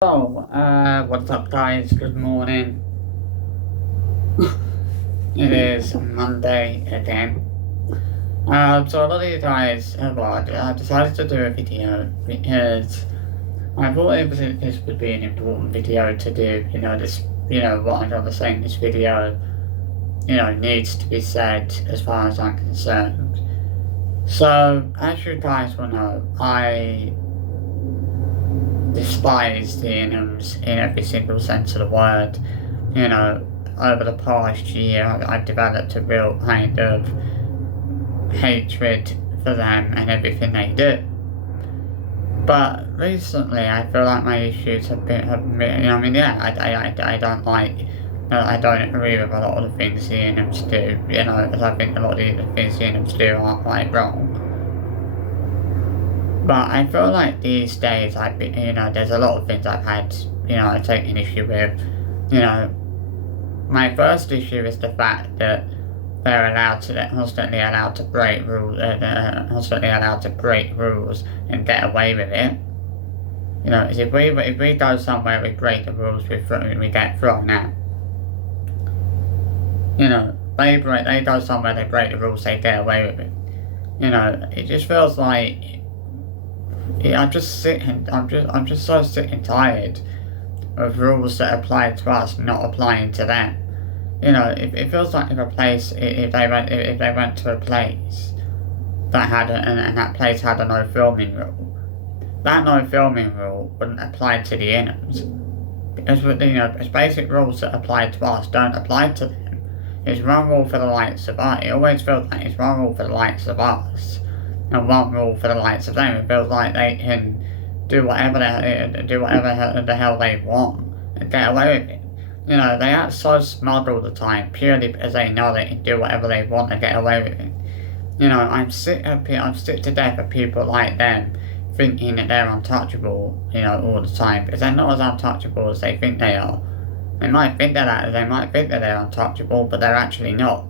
What's up guys? Good morning. It is Monday again. So a lot of you guys, I decided to do a video because I thought this would be an important video to do. What I'm gonna say in this video, needs to be said as far as I'm concerned. So, as you guys will know, I despise the Inhams in every single sense of the word. Over the past year, I've developed a real kind of hatred for them and everything they do. But recently, I feel like my issues have been, I don't like, I don't agree with a lot of the things the Inhams do, because I think a lot of the things the Inhams do are quite wrong. But I feel like these days there's a lot of things I've had, I take an issue with. My first issue is the fact that they're constantly allowed to break rules, and get away with it. If we go somewhere, we break the rules, we get thrown out. They go somewhere, they break the rules, they get away with it. It just feels like. I'm just so sick and tired of rules that apply to us not applying to them. It feels like if they went to a place that had and that place had a no filming rule, that no filming rule wouldn't apply to the Inhams. Because basic rules that apply to us don't apply to them. It's one rule for the likes of us. It always feels like it's one rule for the likes of us and one rule for the likes of them. It feels like they can do whatever the hell they want and get away with it. They act so smug all the time purely because they know they can do whatever they want and get away with it. I'm sick to death of people like them thinking that they're untouchable, all the time, because they're not as untouchable as they think they are. They might think that they're untouchable, but they're actually not.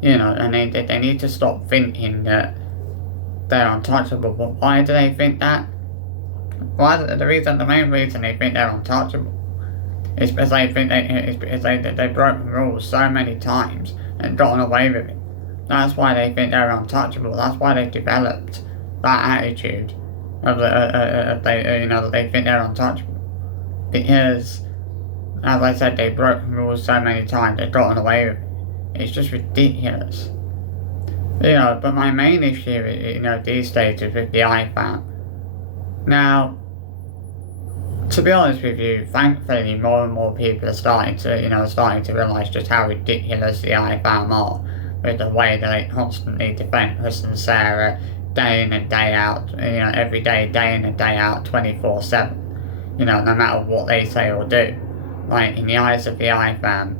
And they need to stop thinking that they're untouchable. But why do they think that? The main reason they think they're untouchable is because they've broken rules so many times and gotten away with it. That's why they think they're untouchable. That's why they've developed that attitude that they think they're untouchable. Because, as I said, they've broken rules so many times, they've gotten away with it. It's just ridiculous. But my main issue, these days is with the Ifam. Now, to be honest with you, thankfully, more and more people are starting to realise just how ridiculous the Ifam are with the way that they constantly defend Chris and Sarah day in and day out, every day in and day out, 24/7. No matter what they say or do. Like, in the eyes of the Ifam,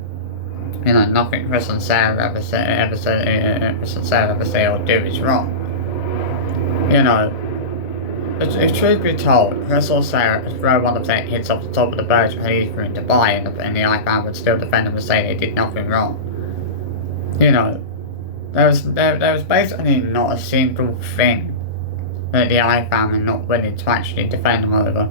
nothing Chris and Sarah ever say or do is wrong. If truth be told, Chris or Sarah could throw one of their kids off the top of the Burj Khalifa in Dubai and the Ifam would still defend them and say they did nothing wrong. There was basically not a single thing that the Ifam are not willing to actually defend them over.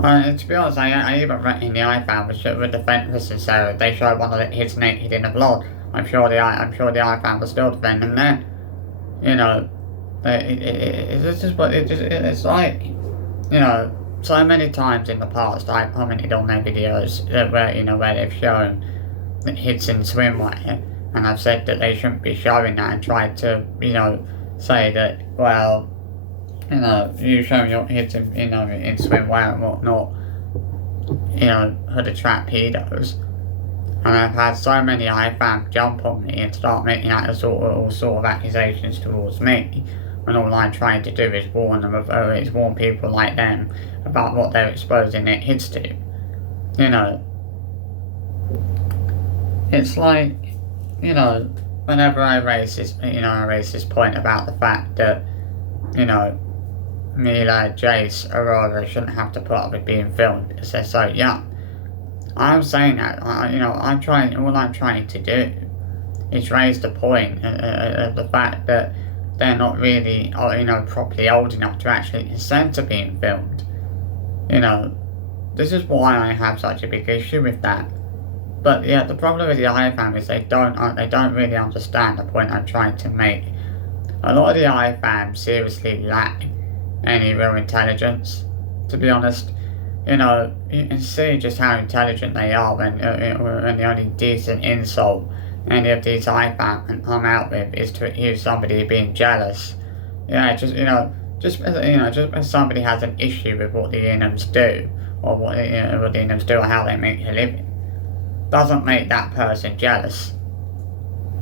To be honest, I even reckon the Ifam would defend Chris and Sarah if they showed one of the kids naked in a vlog. I'm sure the Ifam would still defend them then. It's like, so many times in the past I've commented on their videos where they've shown the kids in swimwear, and I've said that they shouldn't be showing that and tried to, say that, well, you show your kids in swimwear and whatnot, could attract pedos. And I've had so many Ifam jump on me and start making all sort of accusations towards me, when all I'm trying to do is warn people like them about what they're exposing their kids to. It's like, whenever I raise this point about the fact that, Mila, Jace, Aurora shouldn't have to put up with being filmed because they're so young. I'm saying that, all I'm trying to do is raise the point of the fact that they're not really, properly old enough to actually consent to being filmed. This is why I have such a big issue with that. But yeah, the problem with the Ifam is they don't really understand the point I'm trying to make. A lot of the Ifam seriously lack any real intelligence, to be honest. You know, you can see just how intelligent they are when the only decent insult any of these Ifam can come out with is to accuse somebody of being jealous. Yeah, just because somebody has an issue with what the Inums do, or what the Inums do, or how they make a living, doesn't make that person jealous.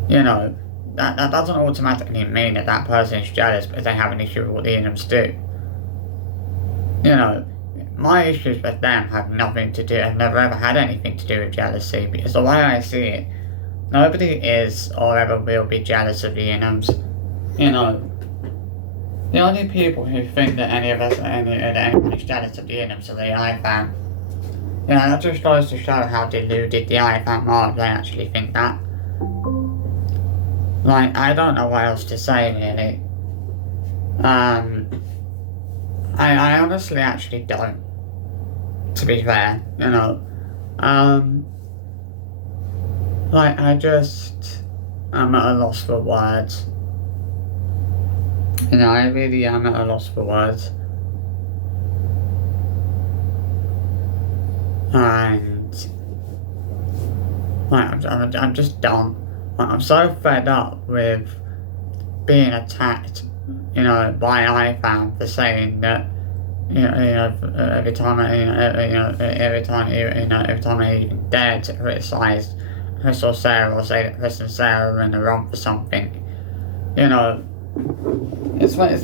You know, that doesn't automatically mean that that person is jealous because they have an issue with what the Inums do. You know, my issues with them have nothing to do, have never ever had anything to do with jealousy, because the way I see it, nobody is or ever will be jealous of the Inums. You know, the only people who think that anyone is jealous of the Inums are the Ifam. You know, that just goes to show how deluded the Ifam are if they actually think that. Like, I don't know what else to say, really. I honestly actually don't, to be fair, you know. Like, I'm at a loss for words. You know, I really am at a loss for words. And, like, I'm just done. Like, I'm so fed up with being attacked, you know, by Ifam for saying that, every time I even dare to criticise Chris or Sarah, or say that Chris and Sarah are in the wrong for something, you know, it's funny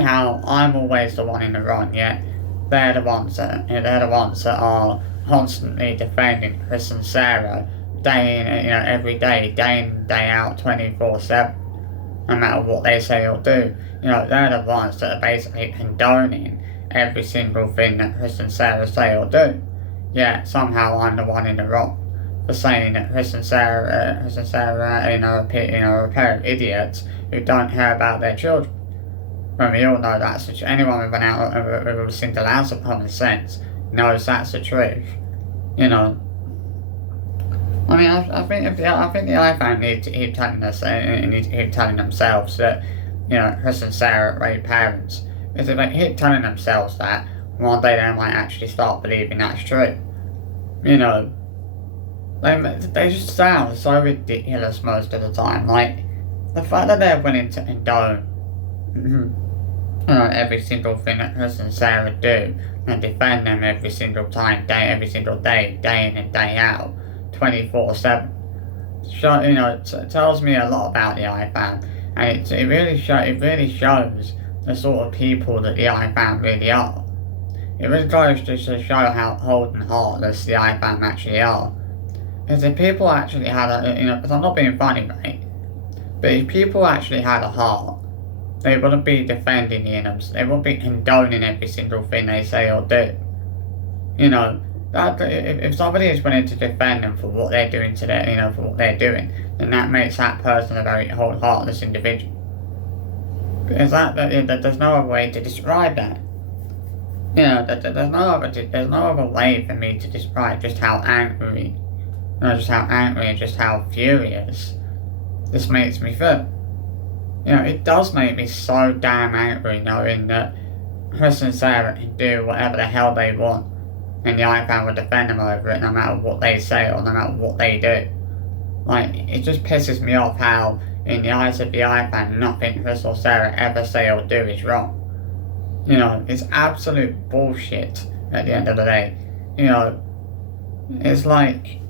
how I'm always the one in the wrong, yet they're the ones that are constantly defending Chris and Sarah every day, day in, day out, 24/7, no matter what they say or do. You know, they're the ones that are basically condoning every single thing that Chris and Sarah say or do. Yet somehow I'm the one in the wrong for saying that Chris and Sarah are a pair of idiots who don't care about their children. When we all know that's the truth. Anyone with a single ounce of common sense knows that's the truth. You know. I mean, I think the Ifam need to keep telling themselves that, you know, Chris and Sarah are great parents. Because if they keep telling themselves that, one day they might actually start believing that's true. You know, they just sound so ridiculous most of the time. Like, the fact that they're willing to condone, every single thing that Chris and Sarah do, and defend them every single day, day in and day out, 24/7. Tells me a lot about the Ifam, and it really shows the sort of people that the Ifam really are. It really goes to show how cold and heartless the Ifam actually are. Because if people actually had because I'm not being funny, mate, but if people actually had a heart, they wouldn't be defending the Inums. They wouldn't be condoning every single thing they say or do. You know, if somebody is willing to defend them for what they're doing for what they're doing, then that makes that person a very heartless individual. Because there's no other way to describe that. You know, there's no other way for me to describe just how angry, and just how furious this makes me feel. You know, it does make me so damn angry knowing that Chris and Sarah can do whatever the hell they want, and the Ifam will defend them over it no matter what they say or no matter what they do. Like, it just pisses me off how, in the eyes of the Ifam, nothing Chris or Sarah ever say or do is wrong. You know, it's absolute bullshit at the end of the day. You know, it's like,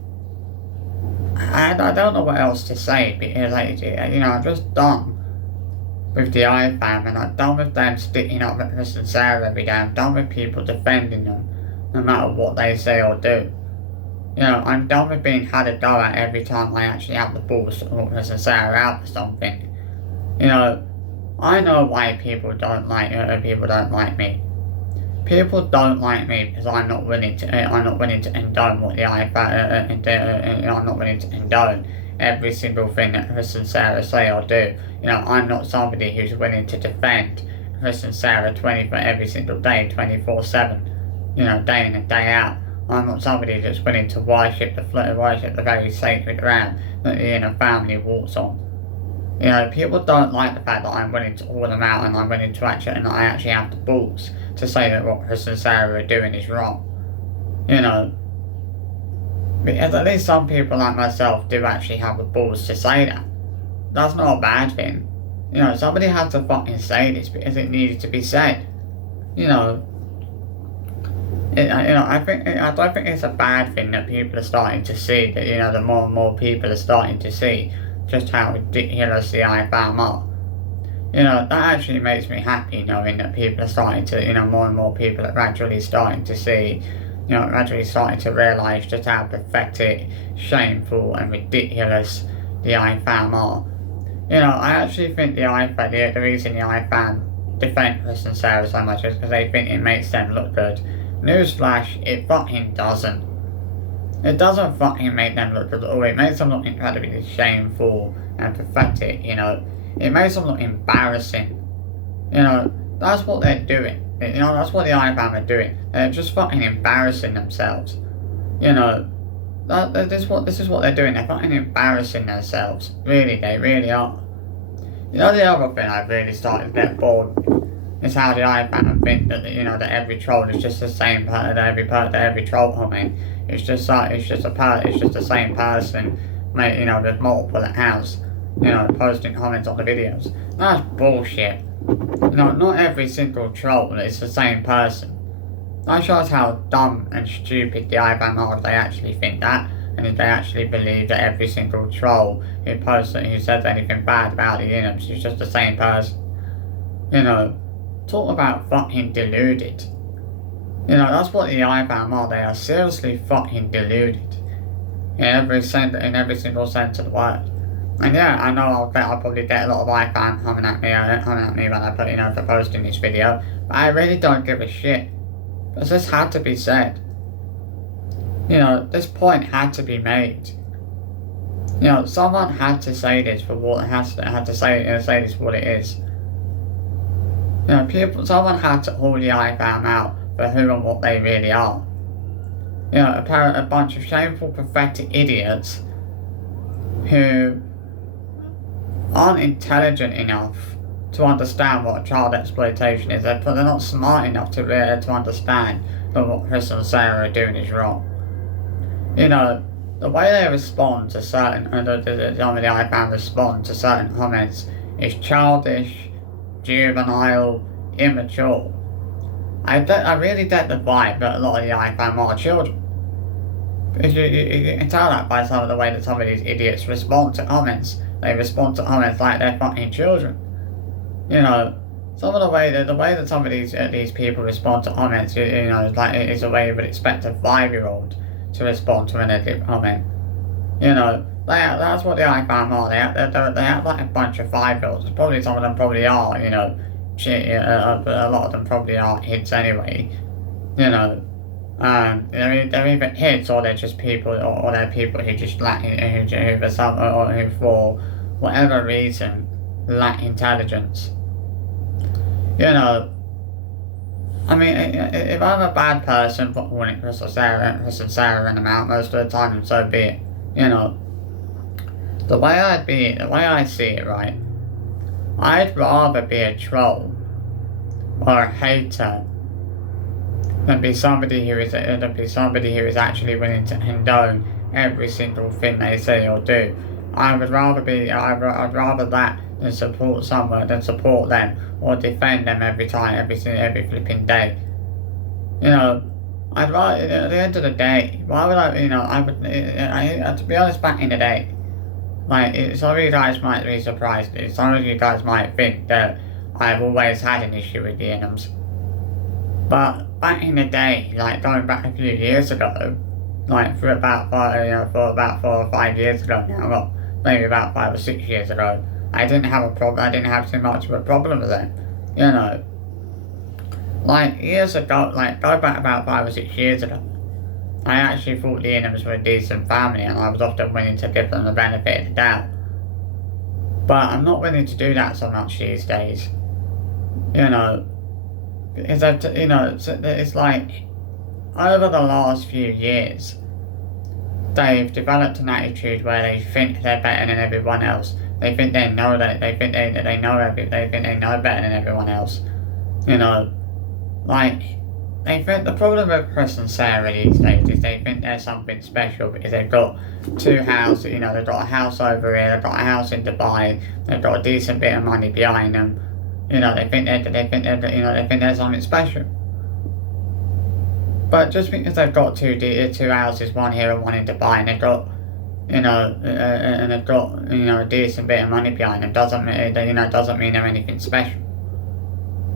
I don't know what else to say, because, I'm just done with the Ifam, and I'm done with them sticking up at Chris and Sarah every day. I'm done with people defending them, no matter what they say or do. You know, I'm done with being had a go at every time I actually have the balls to call Chris and Sarah out for something. You know, I know why people don't like me. People don't like me because I'm not willing to condone what the Ifam, I'm not willing to condone every single thing that Chris and Sarah say or do. You know, I'm not somebody who's willing to defend Chris and Sarah every single day, 24/7. day in and day out. I'm not somebody that's willing to worship the very sacred ground that the family walks on. People don't like the fact that I'm willing to call them out and I'm willing to and I actually have the balls to say that what Chris and Sarah are doing is wrong. Because at least some people like myself do actually have the balls to say that. That's not a bad thing. Somebody had to fucking say this because it needed to be said. I don't think it's a bad thing that people are starting to see that, that more and more people are starting to see just how ridiculous the Ifam are. That actually makes me happy knowing that people are starting to, more and more people are gradually starting to see, gradually starting to realise just how pathetic, shameful and ridiculous the Ifam are. I actually think the reason the Ifam defend Chris and Sarah so much is because they think it makes them look good. Newsflash, it fucking doesn't. It doesn't fucking make them look good at all. It makes them look incredibly shameful and pathetic, It makes them look embarrassing. That's what they're doing. That's what the Ifam are doing. They're just fucking embarrassing themselves. This is what they're doing. They're fucking embarrassing themselves. Really, they really are. The other thing I've really started to get bored with is how the Ifam think that that every troll is just the same person. That every troll comment it's just the same person, with multiple accounts, posting comments on the videos. That's bullshit. Not every single troll is the same person. That shows how dumb and stupid the Ifam are if they actually think that, and if they actually believe that every single troll who says anything bad about the Inums is just the same person. Talk about fucking deluded. That's what the Ifam are. They are seriously fucking deluded. In every single sense of the word. And yeah, I know I'll probably get a lot of Ifam coming at me when I put, for posting this video. But I really don't give a shit. Because this had to be said. This point had to be made. Someone had to say this for what had to say this for what it is. Someone had to call the Ifam out for who and what they really are. A bunch of shameful, pathetic idiots who aren't intelligent enough to understand what child exploitation is. They're not smart enough to understand that what Chris and Sarah are doing is wrong. The way they respond to some of the Ifam respond to certain comments is childish, juvenile, immature. I really get the vibe that a lot of the Ifam are children. Because you can tell that by some of the way that some of these idiots respond to comments. They respond to comments like they're fucking children. Some of the way that some of these people respond to comments, is the way you would expect a 5-year-old to respond to a negative comment. That's what the Ifam are. They act like a bunch of 5-year-olds. Probably some of them probably are, a lot of them probably are kids anyway. They're either kids or they're just people, or they're people who just lack, who for whatever reason lack intelligence. If I'm a bad person for calling Chris and Sarah in them out most of the time, and so be it. The way I see it, right? I'd rather be a troll or a hater than be somebody who is actually willing to condone every single thing they say or do. I'd rather that than support them or defend them every flipping day. I'd rather, at the end of the day, why would to be honest, back in the day, some of you guys might be surprised, some of you guys might think that I've always had an issue with the Inums. But back in the day, going back a few years ago, for about 4 or 5 years ago now, well, maybe about 5 or 6 years ago, I didn't have too much of a problem with them. Years ago, go back about 5 or 6 years ago, I actually thought the Inums were a decent family and I was often willing to give them the benefit of the doubt. But I'm not willing to do that so much these days. Because it's like, over the last few years, they've developed an attitude where they think they're better than everyone else. They think they know that they think they know they think they know better than everyone else. You know, like they think the problem with Chris and Sarah these days is they think they're something special because they've got two houses. You know, they've got a house over here, they've got a house in Dubai, they've got a decent bit of money behind them. You know, they think they're something special. But just because they've got two houses, one here and one in Dubai, and they've got, and they've got, a decent bit of money behind them, doesn't mean they're anything special.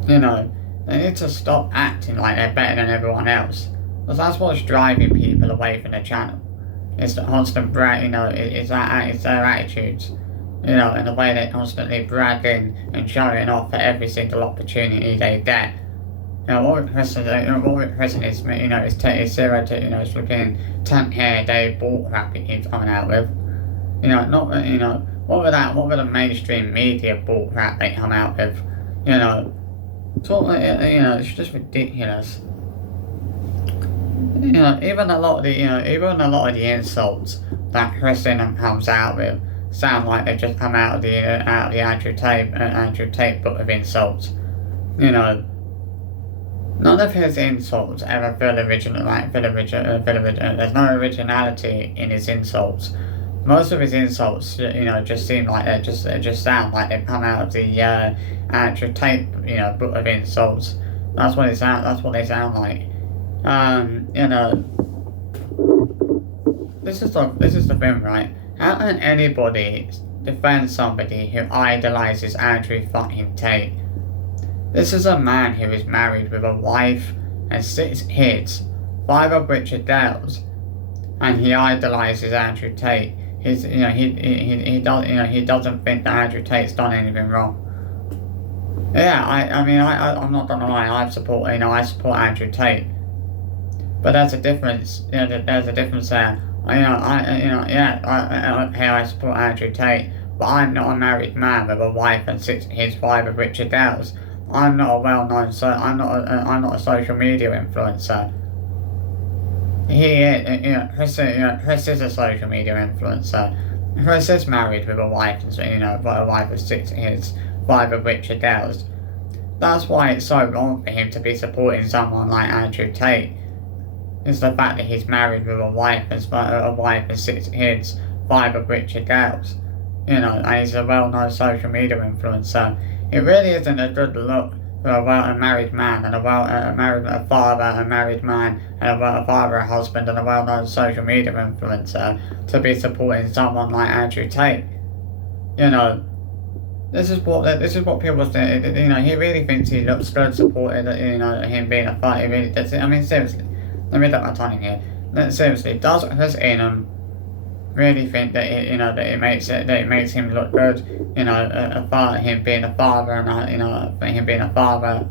You know, they need to stop acting like they're better than everyone else, because that's what's driving people away from the channel. It's the constant brag, it's their attitudes, and the way they're constantly bragging and showing off at every single opportunity they get. What we're pressing is, it's zero to, it's looking 10 hair day ball rap it keeps coming out with. What would the mainstream media ball rap they come out with? It's just ridiculous. Even a lot of the insults that Christian comes out with sound like they just come out of the Andrew Tate book of insults. None of his insults ever feel original. There's no originality in his insults. Most of his insults, just seem like they just sound like they've come out of the Andrew Tate, book of insults. That's what they sound like. This is the thing, right? How can anybody defend somebody who idolizes Andrew fucking Tate? This is a man who is married with a wife and 6 kids, 5 of which are girls, and he idolizes Andrew Tate. He doesn't think that Andrew Tate's done anything wrong. Yeah, I'm not gonna lie. I support Andrew Tate, but there's a difference. There's a difference there. I support Andrew Tate, but I'm not a married man with a wife and 6 kids, 5 of which are girls. I'm not a well-known, I'm not a social media influencer. Chris is a social media influencer. Chris is married with a wife, and a wife of 6 kids, 5 of which are girls. That's why it's so wrong for him to be supporting someone like Andrew Tate. It's the fact that he's married with a wife and 6 kids, 5 of which are girls. And he's a well-known social media influencer. It really isn't a good look for a married man and a father, a married man, and a father, a husband, and a well-known social media influencer to be supporting someone like Andrew Tate. This is what people think. He really thinks he looks good supporting, him being a fighter. He really does. Seriously, let me let my tongue in here. Seriously, does Chris Ingham really think that it makes him look good? Him being a father and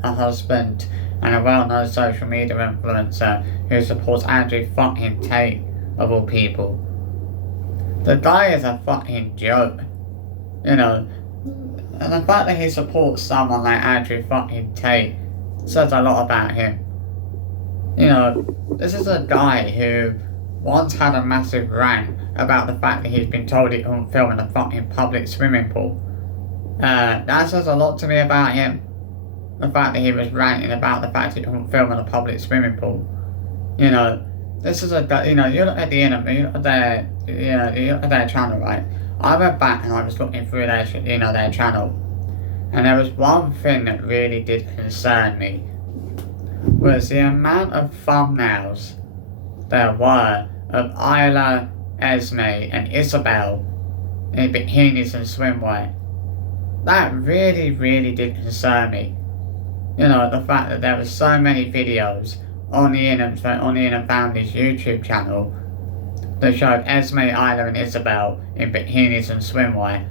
a husband, and a well-known social media influencer who supports Andrew fucking Tate of all people. The guy is a fucking joke, and the fact that he supports someone like Andrew fucking Tate says a lot about him. This is a guy who once had a massive rant about the fact that he's been told he couldn't film in a fucking public swimming pool. That says a lot to me about him. The fact that he was ranting about the fact he couldn't film in a public swimming pool. This is a guy, you look at you look at their channel, right? I went back and I was looking through their channel, and there was one thing that really did concern me, was the amount of thumbnails there were of Isla, Esme, and Isabel in bikinis and swimwear. That really, really did concern me. The fact that there were so many videos on the Ingham family's YouTube channel that showed Esme, Isla, and Isabel in bikinis and swimwear,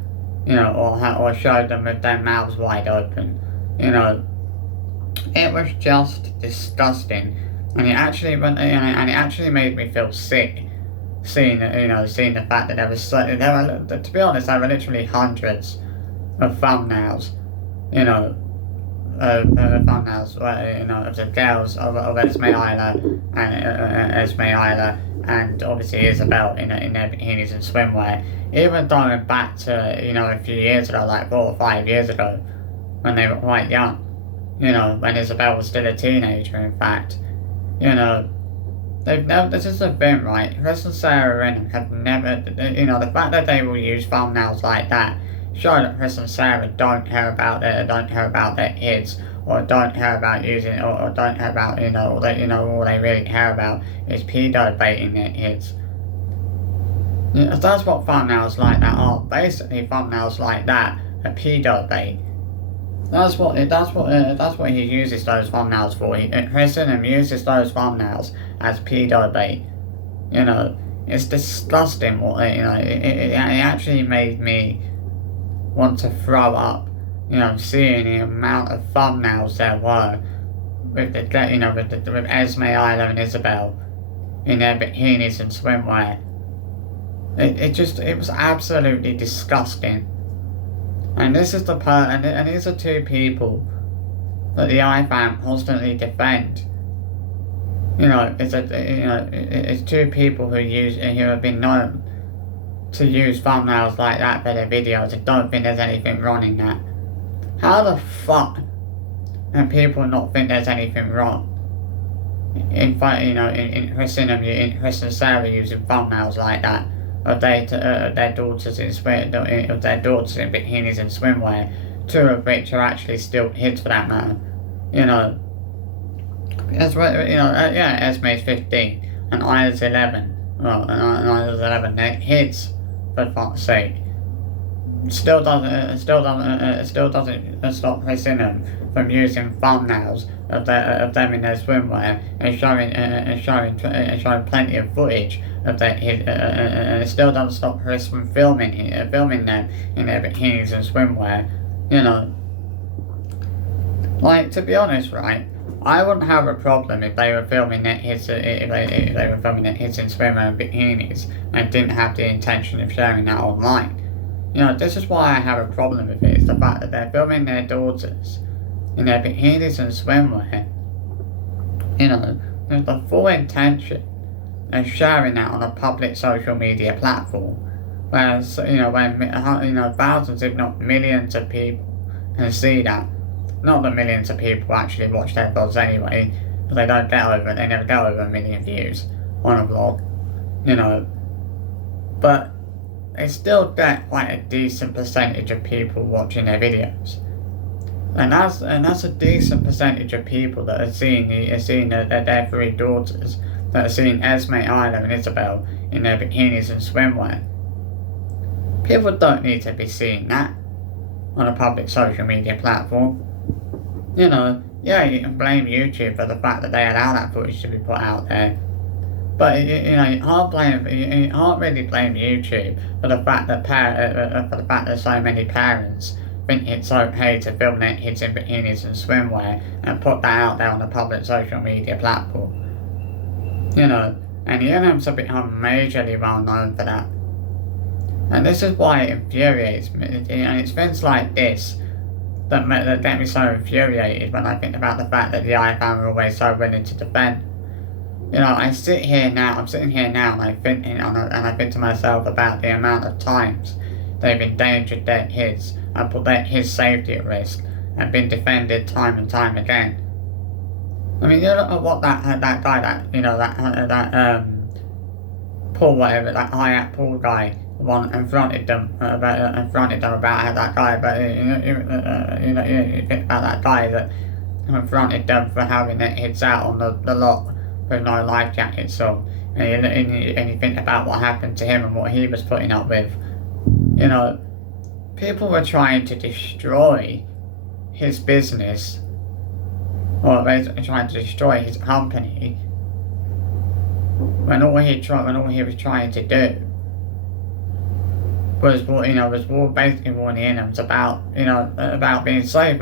or showed them with their mouths wide open. It was just disgusting, and it actually made me feel sick. Seeing the fact that there were, to be honest, there were literally hundreds of thumbnails, thumbnails, of the girls of Esme Isla and obviously Isabel in their bikinis and swimwear. Even going back to a few years ago, like 4 or 5 years ago, when they were quite young. When Isabel was still a teenager. In fact, they've never. This is the thing, right? Chris and Sarah and have never. The fact that they will use thumbnails like that show that Chris and Sarah don't care about their kids, or don't care about using, or don't care about all they really care about is pedo baiting their kids. That's what thumbnails like that are. Basically, thumbnails like that are pedo bait. That's what he uses those thumbnails for. Chris uses those thumbnails as pedo bait. It's disgusting. It actually made me want to throw up. Seeing the amount of thumbnails there were with with Esme, Isla, and Isabel in their bikinis and swimwear. It was absolutely disgusting. And this is and these are two people that the Ifam constantly defend. It's two people who have been known to use thumbnails like that for their videos. I don't think there's anything wrong in that. How the fuck can people not think there's anything wrong in Chris and Sarah using thumbnails like that of their daughters in bikinis and swimwear, two of which are actually still kids for that matter. Esme's 15 and Isla's 11. Well, and Isla's 11. They're kids, for fuck's sake. Still doesn't stop Chris and them from using thumbnails of them in their swimwear and showing plenty of footage of their kids, and it still doesn't stop Chris from filming them in their bikinis and swimwear. Like, to be honest, right, I wouldn't have a problem if they were filming their kids in swimwear and bikinis and didn't have the intention of sharing that online. This is why I have a problem with it. It's the fact that they're filming their daughters in their bikinis and swimwear. With the full intention of sharing that on a public social media platform, whereas when thousands, if not millions, of people can see that. Not that millions of people actually watch their vlogs anyway, because they never get over 1 million views on a vlog. But they still get quite a decent percentage of people watching their videos, and that's a decent percentage of people that are seeing their three daughters, that are seeing Esme, Isla, and Isabel in their bikinis and swimwear. People don't need to be seeing that on a public social media platform. You can blame YouTube for the fact that they allow that footage to be put out there. But you can't really blame YouTube for the fact that so many parents think it's okay to film their kids in bikinis and swimwear and put that out there on a public social media platform. And the internet have become majorly well known for that. And this is why it infuriates me. And it's things like this that get me so infuriated when I think about the fact that the Ifam are always so willing to defend. I'm sitting here now and I think to myself about the amount of times they've endangered their kids and put their kids' safety at risk and been defended time and time again. I mean, look at what that guy, Paul, whatever, that high Paul guy, confronted them about how that guy, but you think about that guy that confronted them for having their kids out on the lot with no life jackets on, and you think about what happened to him and what he was putting up with. People were trying to destroy his business, or basically trying to destroy his company, when all he was trying to do was basically warning Indians about being safe,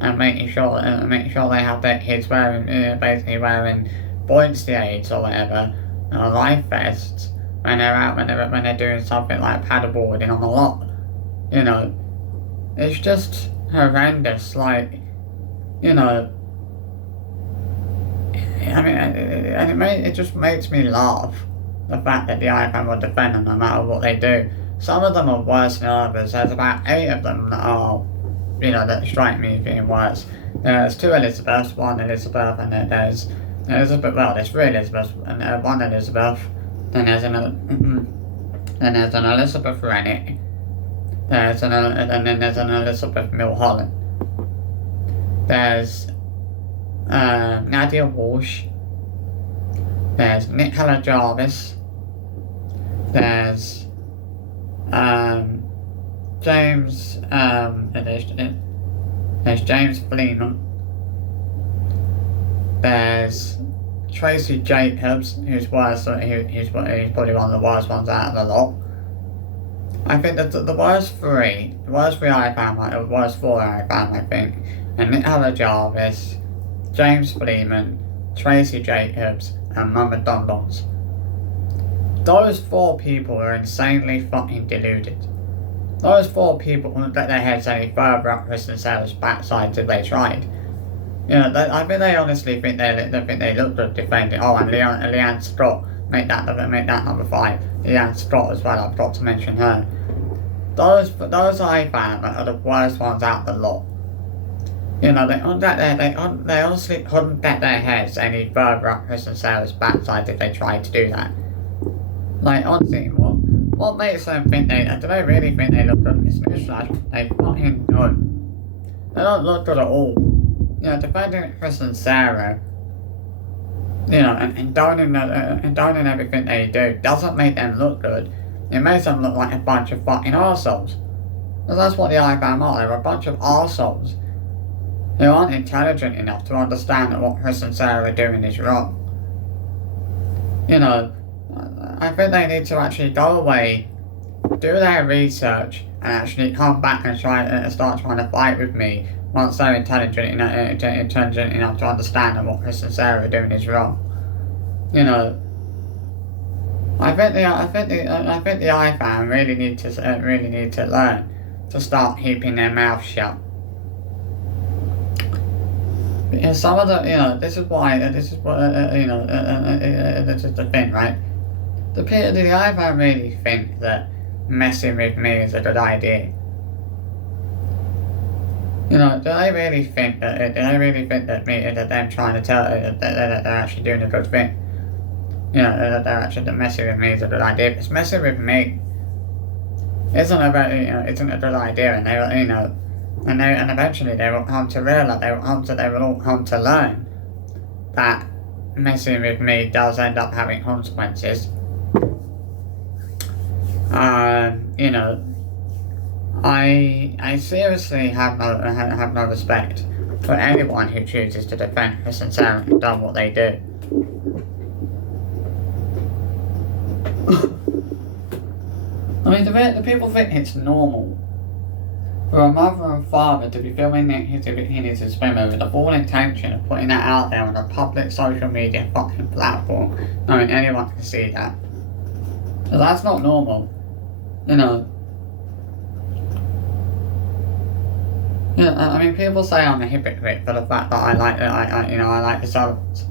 and making sure they have their kids wearing buoyancy aids or whatever, life vests when they're doing something like paddleboarding on the lot. It's just horrendous. Like, you know, I mean, and it just makes me laugh, the fact that the Ifam will defend them no matter what they do. Some of them are worse than others. There's about 8 of them that are, that strike me as being worse. There's 2 Elizabeths, 1 Elizabeth, and then there's Elizabeth, well, there's 3 Elizabeths, and 1 Elizabeth, then there's an Elizabeth Rennick, and then there's an Elizabeth Milholland. There's Nadia Walsh, there's Nicola Jarvis, there's James, there's James Fleeman, there's Tracy Jacobs, who's worse, he's probably one of the worst ones out of the lot. I think that the worst 3 I found, the worst 4 I found, I think, and Nicola Jarvis, James Fleeman, Tracy Jacobs, and Mama Dondons. Those 4 people are insanely fucking deluded. Those 4 people wouldn't let their heads any further up Kristen Sarah's backside if they tried. I think they honestly think they look good defending. Oh, and Leanne Scott, make that number 5. Leanne Scott as well. I've got to mention her. Those I found are the worst ones out the lot. They honestly couldn't bet their heads any further up Kristen Sarah's backside if they tried to do that. Like, honestly, what makes them think do they really think they look good? It's newsflash, they fucking don't. They don't look good at all. Defending Kristen Sarah, and downing everything they do doesn't make them look good. It makes them look like a bunch of fucking arseholes. Because that's what the Ifam are. They're a bunch of arseholes who aren't intelligent enough to understand that what Chris and Sarah are doing is wrong. I think they need to actually go away, do their research, and actually come back and start trying to fight with me once they're intelligent enough to understand that what Chris and Sarah are doing is wrong. I think the Ifam really need to learn to start keeping their mouth shut. Because some of the, this is the thing, right? The Ifam really think that messing with me is a good idea. Do they really think that them trying to tell that they're actually doing a good thing? That they're actually messing with me is a good idea. Because messing with me isn't a good idea, and and eventually they will come to realize, they will all come to learn that messing with me does end up having consequences. I seriously have no respect for anyone who chooses to defend Chris and Sarah and done what they do. I mean, the people think it's normal for a mother and father to be filming his swimmer with the full intention of putting that out there on a public social media fucking platform, knowing anyone can see that. So that's not normal. I mean, people say I'm a hypocrite for the fact that I like the Sullivans.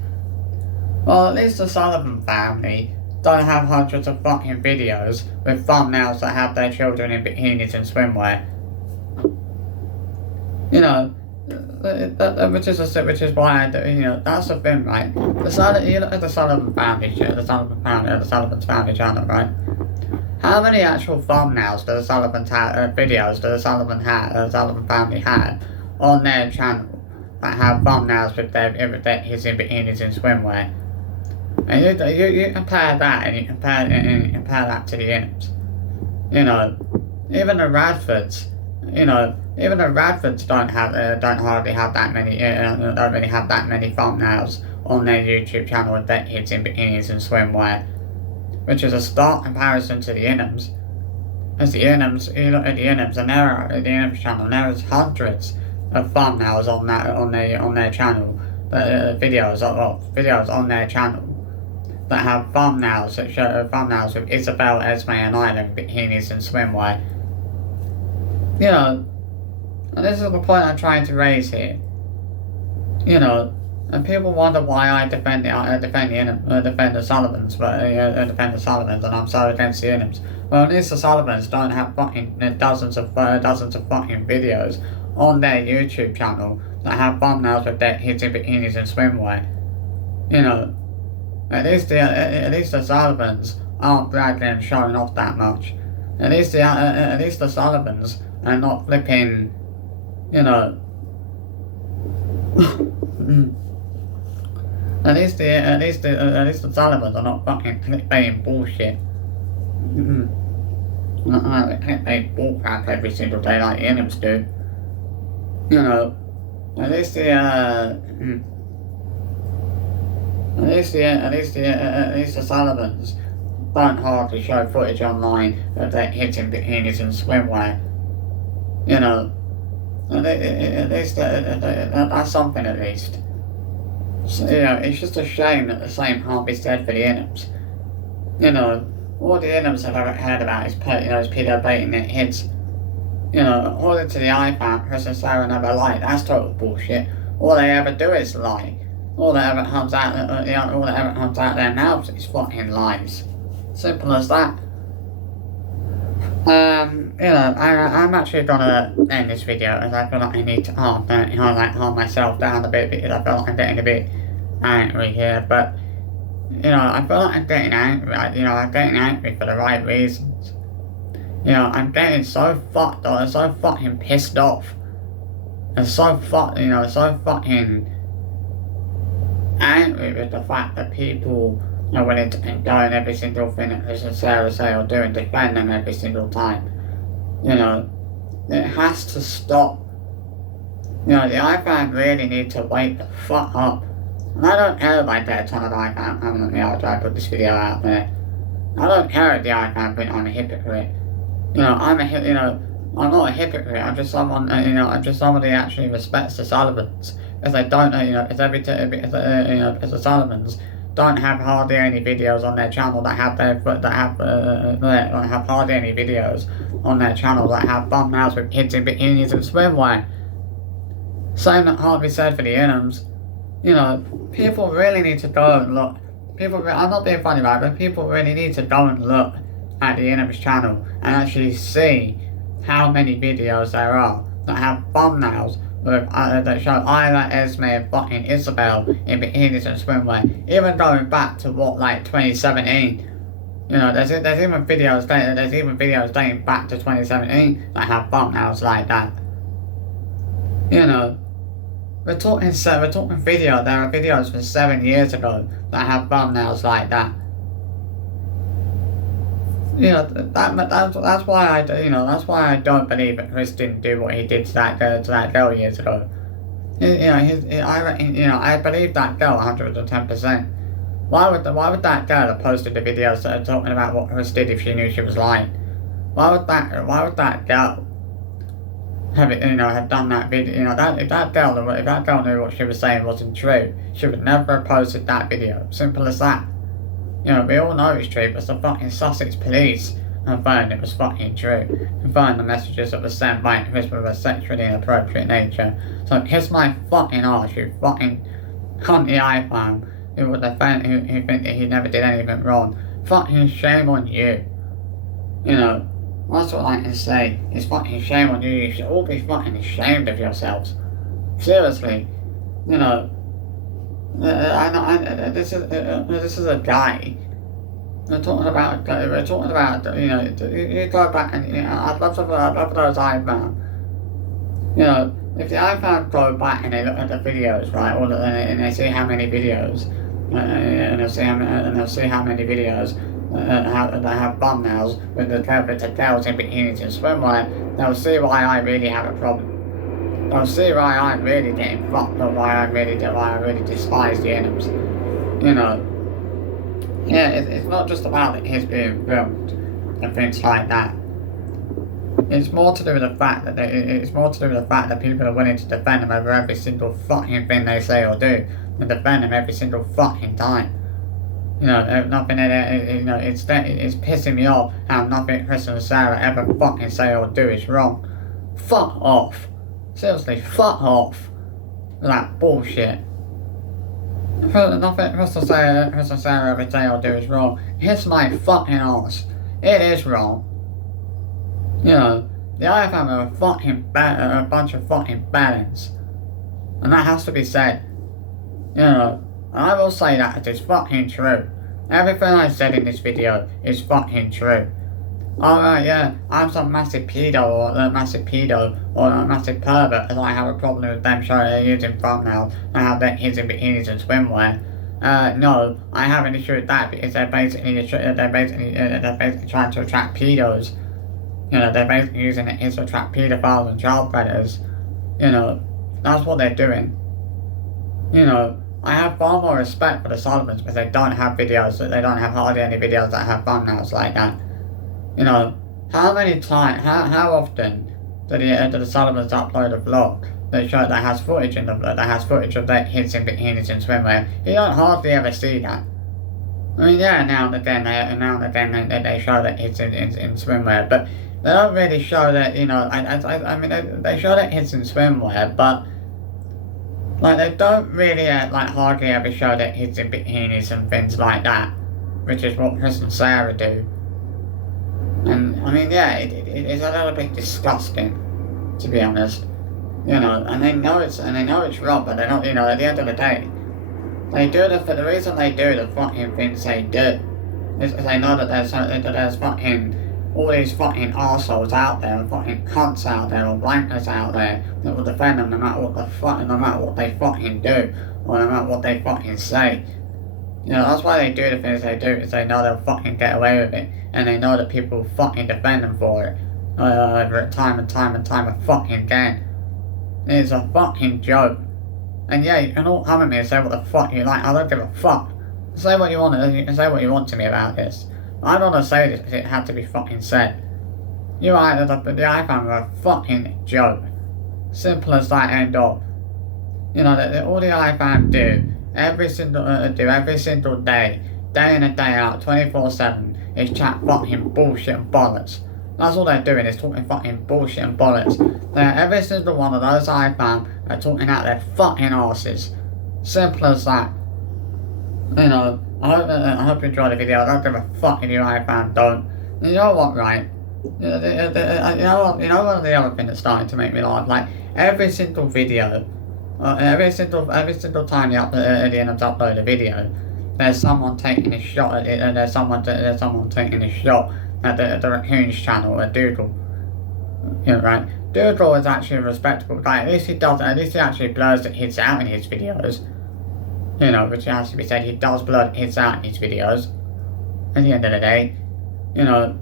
Well, at least the Sullivan family don't have hundreds of fucking videos with thumbnails that have their children in bikinis and swimwear. Which is why I do, that's the thing, right? You look at the Sullivan family, the Sullivan's family channel, right? How many actual thumbnails do the Sullivan videos do the Sullivan family have on their channel that have thumbnails with his in bikinis and swimwear? And you compare that, and you compare that to the Innims. Even the Radfords, even the Radfords don't hardly have that many, don't really have that many thumbnails on their YouTube channel with their kids in bikinis and swimwear, which is a stark comparison to the Innims. As the Innims, you look at the Innims, and the Innims channel, there is hundreds of thumbnails on their channel, videos on their channel that have thumbnails that show thumbnails with Isabel, Esme, and Isla in bikinis and swimwear. And this is the point I'm trying to raise here. You know, and people wonder why I defend the Sullivans, and I'm so against the Inhams. Well, at least the Sullivans don't have fucking dozens of fucking videos on their YouTube channel that have thumbnails with their kids in bikinis and swimwear. You know, at least the Sullivans aren't bragging and showing off that much. At least the Sullivans are not flipping, you know. At least the Sullivans are not fucking clickbaiting bullshit. Not clickbait bullcrap every single day like the Inhams do. You know, at least the Sullivans don't hardly show footage online of their hitting bikinis and swimwear. You know, at least that's something at least. So, you know, it's just a shame that the same can't be said for the Inhams. You know, all the Inhams have ever heard about is pedo baiting their kids. You know, according to the Ifam, Chris and Sarah never lie. That's total bullshit. All they ever do is lie. All that ever comes out of their mouths is fucking lies. Simple as that. You know, I'm actually gonna end this video as I feel like I need to calm myself down a bit because I feel like I'm getting a bit angry here. But you know, I feel like I'm getting angry. You know, I'm getting angry for the right reasons. You know, I'm getting so fucking pissed off, and so fucking angry with the fact that people are willing to condone every single thing that Chris and Sarah say or do and defend them every single time. You know, it has to stop. You know, the IFAM really need to wake the fuck up. And I don't care if I get a ton of IFAM coming on me after I put this video out there. I don't care if the IFAM think I'm a hypocrite. You know, I'm not a hypocrite. I'm just someone. I'm just somebody who actually respects the Sullivans. Because they don't. Because the Sullivans don't have hardly any videos on their channel that have hardly any videos on their channel that have thumbnails with kids in bikinis and swimwear. Same that can't be said for the Inhams. You know, people really need to go and look. I'm not being funny about it, but people really need to go and look at the Inhams channel and actually see how many videos there are that have thumbnails with, that show Ira, Esme, and fucking Isabel in bikinis and swimwear. Even going back to like 2017. You know, there's even videos dating back to 2017 that have thumbnails like that. You know, we're talking video. There are videos from 7 years ago that have thumbnails like that. You know, that's why I don't believe that Chris didn't do what he did to that girl years ago. I believe that girl 110%. Why would that girl have posted the videos that are talking about what Chris did if she knew she was lying? Why would that girl have done that video? If that girl knew what she was saying wasn't true, she would never have posted that video. Simple as that. You know, we all know it's true, but the fucking Sussex police confirmed it was fucking true. Confirmed the messages that were sent by Chris were of a sexually inappropriate nature. So kiss my fucking arse, you fucking cunty iPhone who think that he never did anything wrong. Fucking shame on you. You know, that's what I can say. It's fucking shame on you. You should all be fucking ashamed of yourselves. Seriously. You know, this is a guy. We're talking about, you know, you go back and, you know, I'd love for those iPhone. You know, if the iPhone go back and they look at the videos, right, and they see how many videos, and they'll see how many videos that have thumbnails with the girls in bikinis and swimwear, they'll see why I really have a problem. They'll see why I'm really getting fucked up, why I really despise the Inhams. You know, yeah, it's not just about his being filmed and things like that. It's more to do with the fact that people are willing to defend him over every single fucking thing they say or do, and defend him every single fucking time. You know, nothing. You know, it's pissing me off how nothing Chris and Sarah ever fucking say or do is wrong. Fuck off. Seriously, fuck off with that bullshit. Nothing Mr. Sarah every day I'll do is wrong. It's my fucking ass. It is wrong. You know, the IFM are a bunch of fucking balance. And that has to be said. You know, and I will say that it is fucking true. Everything I said in this video is fucking true. Alright, yeah, I'm some massive pedo or a massive pervert, and I have a problem with them showing they're using thumbnails and how they're using bikinis and swimwear. No, I have an issue with that because they're basically trying to attract pedos. You know, they're basically using it to attract pedophiles and child predators. You know, that's what they're doing. You know, I have far more respect for the Sullivans because they don't have videos, they don't have hardly any videos that have thumbnails like that. You know, how often do the Sullivans upload a vlog that has footage in the vlog, that has footage of their kids in bikinis and swimwear? You don't hardly ever see that. I mean, yeah, now and then they show that kids in swimwear, but they don't really show that, you know, I mean, they show that kids in swimwear, but like, they don't really, like, hardly ever show that kids in bikinis and things like that, which is what Chris and Sarah do. And, I mean, yeah, it's a little bit disgusting, to be honest. You know, and they know it's wrong, but they don't, you know, at the end of the day, they do the reason they do the fucking things they do is because they know that there's fucking, all these fucking arseholes out there, and fucking cunts out there, or blankers out there, that will defend them no matter what they fucking do, or no matter what they fucking say. You know, that's why they do the things they do, is they know they'll fucking get away with it, and they know that people will fucking defend them for it, time and time fucking again. It's a fucking joke. And yeah, you can all come at me and say what the fuck you like, I don't give a fuck. Say what you want, you can say what you want to me about this. I don't want to say this because it had to be fucking said. You are the Ifam are a fucking joke. Simple as that, end of. You know, all the Ifam do every single day in and day out, 24/7, is chat fucking bullshit and bollocks. That's all they're doing, is talking fucking bullshit and bollocks. Every single one of those Ifam are talking out their fucking asses. Simple as that. You know, I hope you enjoyed the video. I don't give a fuck if you Ifam don't. You know what, right? You know one of the other things that's starting to make me laugh, like, every single video, every single time the Indians upload a video, there's someone taking a shot at it, and there's someone taking a shot at the Raccoon's channel, at Doodle. You know, right? Doodle is actually a respectable guy. At least he actually blurs the kids out in his videos. You know, which has to be said, he does blur the kids out in his videos. At the end of the day, you know,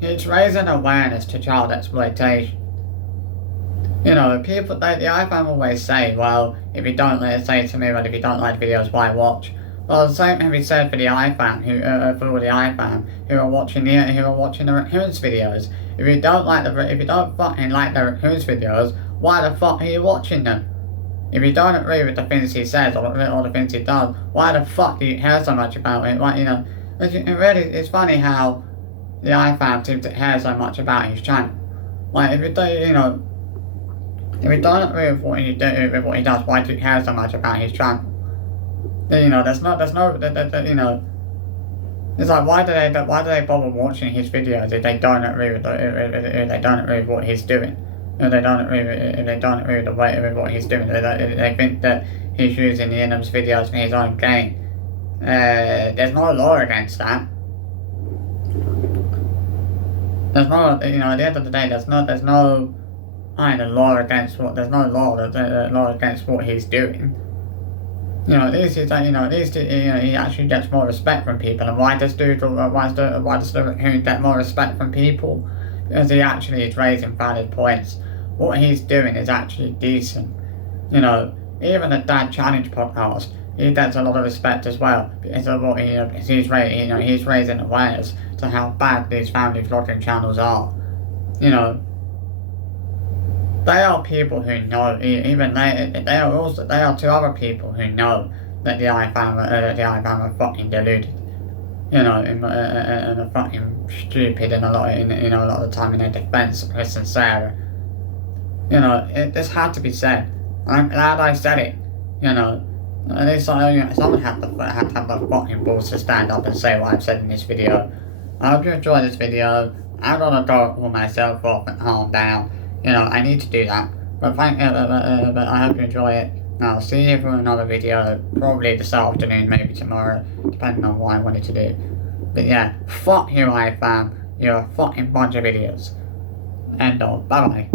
it's raising awareness to child exploitation. You know, the Ifam always say, well, if you don't like videos, why watch? Well, the same can be said for the Ifam, for all the Ifam who are watching the Raccoons videos. If you don't fucking like the Raccoons videos, why the fuck are you watching them? If you don't agree with the things he says or the things he does, why the fuck do you care so much about it? Like, you know, it's funny how the Ifam seems to care so much about his channel. Like, if you don't agree with what he does, why do you care so much about his channel? You know, you know, it's like, why do they bother watching his videos if they don't agree with what he's doing? If they don't agree with what he's doing, they think that he's using the Inham's videos for his own gain. There's no law against that. There's no, you know, at the end of the day, there's no kind of law against what he's doing. You know, he actually gets more respect from people. And why does the Raccoon get more respect from people? Because he actually is raising valid points. What he's doing is actually decent. You know, even the Dad Challenge podcast, he gets a lot of respect as well, because of what he's raising awareness to how bad these family vlogging channels are. You know, they are people who know. They are two other people who know that the Ifam are fucking deluded. You know, and are fucking stupid, and a lot of the time in their defense of Chris and Sarah. You know, this had to be said. I'm glad I said it. You know, at least someone had to have the fucking balls to stand up and say what I've said in this video. I hope you enjoyed this video. I'm gonna go pull myself off and calm down. You know, I need to do that. But but I hope you enjoy it. And I'll see you for another video, probably this afternoon, maybe tomorrow, depending on what I wanted to do. But yeah, fuck you, Ifam. You're a fucking bunch of idiots. End of. Bye bye.